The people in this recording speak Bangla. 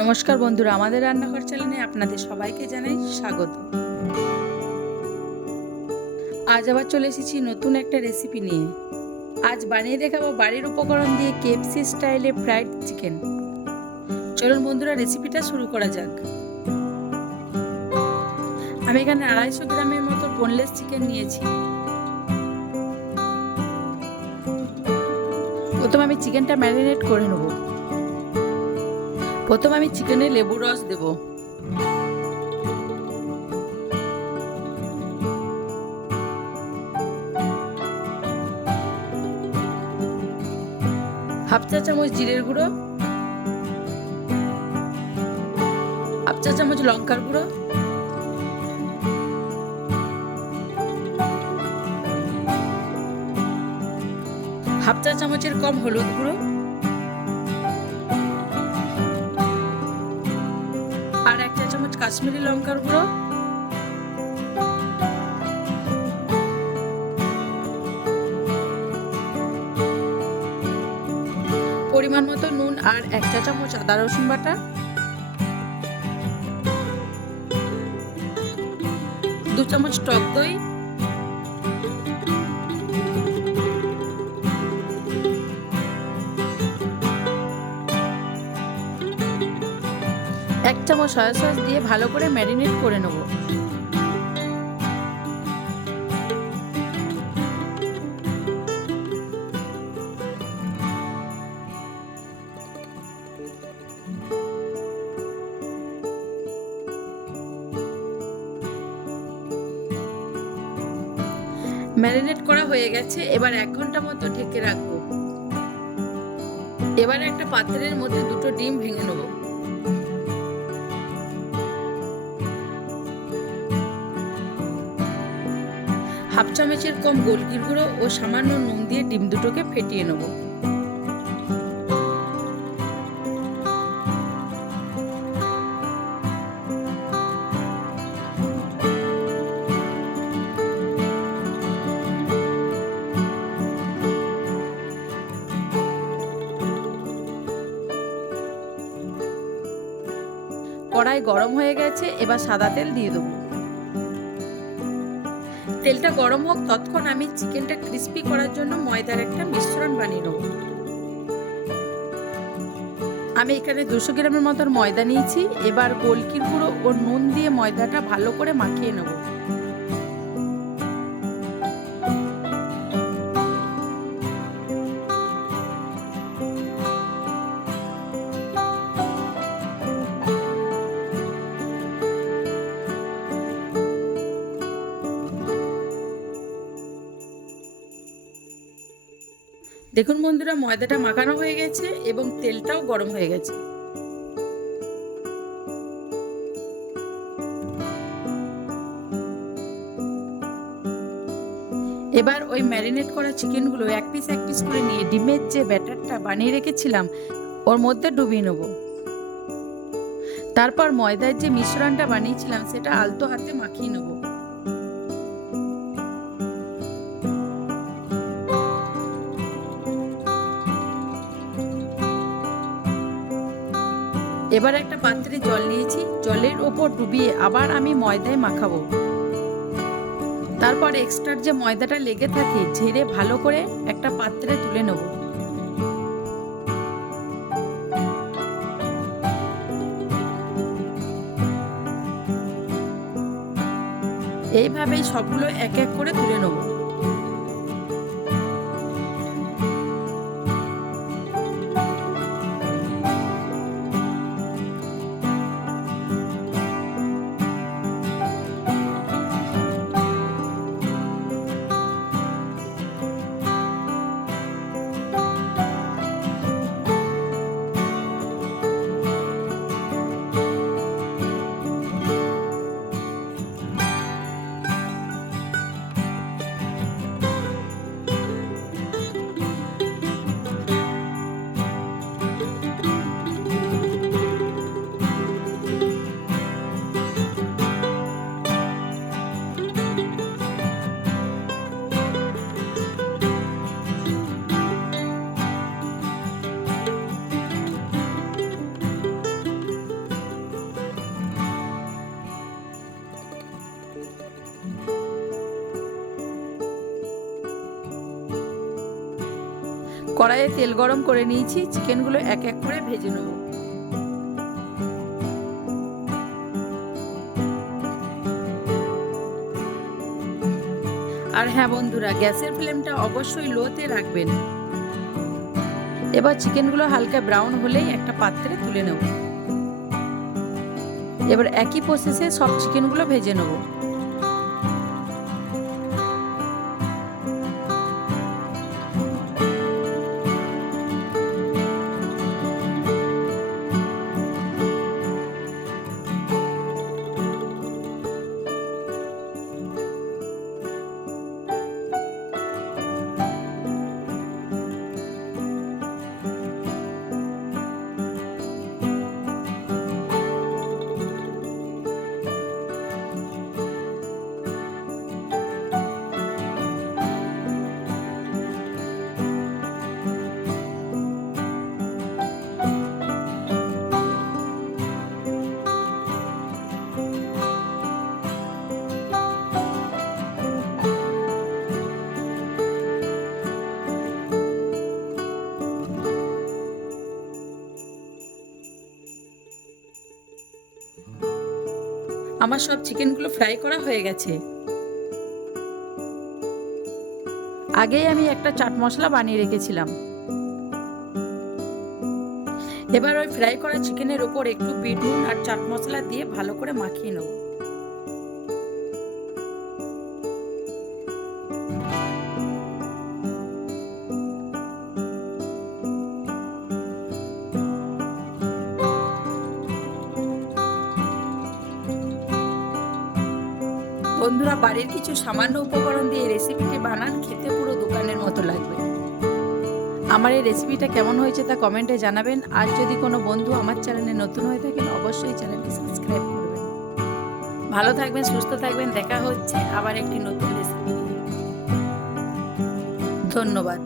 নমস্কার বন্ধুরা, আমাদের রান্নাঘর চ্যানেলে আপনাদের সবাইকে জানাই স্বাগত। আজ আবার চলে এসেছি নতুন একটা রেসিপি নিয়ে। আজ বানিয়ে দেখাবো বাড়ির উপকরণ দিয়ে কেএফসি স্টাইলে ফ্রাইড চিকেন। চলুন বন্ধুরা, রেসিপিটা শুরু করা যাক। আমি এখানে 250 গ্রামের মতো বোনলেস চিকেন নিয়েছি। প্রথমে আমি চিকেনটা ম্যারিনেট করে নেব। প্রথমে আমি চিকেনে লেবুর রস দেব। হাফ চা চামচ জিরের গুঁড়ো, হাফ চা চামচ লঙ্কার গুঁড়ো, হাফ চা চামচের কম হলুদ গুঁড়ো আর 1 চা চামচ কাশ্মীরি লঙ্কার গুঁড়ো, পরিমাণ মতো নুন আর 1 চা চামচ আদা রসুন বাটা, 2 চামচ টক দই, 1 চামচ সয়া সস দিয়ে ভালো করে ম্যারিনেট করে নেব। ম্যারিনেট করা হয়ে গেছে, এবার 1 ঘন্টা মতো ঢেকে রাখবো। এবার একটা পাত্রের মধ্যে 2টো ডিম ভেঙে নেব। হাফ চামচের কম গোলকির গুঁড়ো ও সামান্য নুন দিয়ে ডিম দুটোকে ফেটিয়ে নেব। কড়াই গরম হয়ে গেছে, এবার সাদা তেল দিয়ে দেবো। তেলটা গরম হোক, ততক্ষণ আমি চিকেনটা ক্রিস্পি করার জন্য ময়দার একটা মিশ্রণ বানিয়ে নেব। আমি এখানে 200 গ্রামের মতো ময়দা নিয়েছি। এবার গোলকির গুঁড়ো ও নুন দিয়ে ময়দাটা ভালো করে মাখিয়ে নেব। দেখুন বন্ধুরা, ময়দাটা মাখানো হয়ে গেছে এবং তেলটাও গরম হয়ে গেছে। এবার ওই ম্যারিনেট করা চিকেনগুলো এক পিস করে নিয়ে ডিমের যে ব্যাটারটা বানিয়ে রেখেছিলাম ওর মধ্যে ডুবিয়ে নেব। তারপর ময়দার যে মিশ্রণটা বানিয়েছিলাম সেটা আলতো হাতে মাখিয়ে নেব। এবার একটা পাত্রে জল নিয়েছি, জলের ওপর ডুবিয়ে আবার আমি ময়দায় মাখাবো। তারপর এক্সট্রা যে ময়দাটা লেগে থাকে ঝেড়ে ভালো করে একটা পাত্রে তুলে নেব। এইভাবেই সবগুলো এক এক করে তুলে নেব। কড়াইয়ে তেল গরম করে নিয়েছি, চিকেনগুলো এক এক করে ভেজে নেব। আর হ্যাঁ বন্ধুরা, গ্যাসের ফ্লেমটা অবশ্যই লোতে রাখবেন। এবার চিকেনগুলো হালকা ব্রাউন হলেই একটা পাত্রে তুলে নেব। এবার একই প্রসেসে সব চিকেনগুলো ভেজে নেব। আমার সব চিকেনগুলো ফ্রাই করা হয়ে গেছে। আগেই আমি একটা চাট মশলা বানিয়ে রেখেছিলাম। এবার ওই ফ্রাই করা চিকেনের উপর একটু বিট নুন আর চাট মশলা দিয়ে ভালো করে মাখিয়ে নেব। বন্ধুরা, বাড়ির কিছু সামান্য উপকরণ দিয়ে রেসিপিটি বানান, খেতে পুরো দোকানের মতো লাগবে। আমার এই রেসিপিটা কেমন হয়েছে তা কমেন্টে জানাবেন। আর যদি কোনো বন্ধু আমার চ্যানেলে নতুন হয়ে থাকেন, অবশ্যই চ্যানেলটি সাবস্ক্রাইব করবেন। ভালো থাকবেন, সুস্থ থাকবেন। দেখা হচ্ছে আবার একটি নতুন রেসিপি নিয়ে। ধন্যবাদ।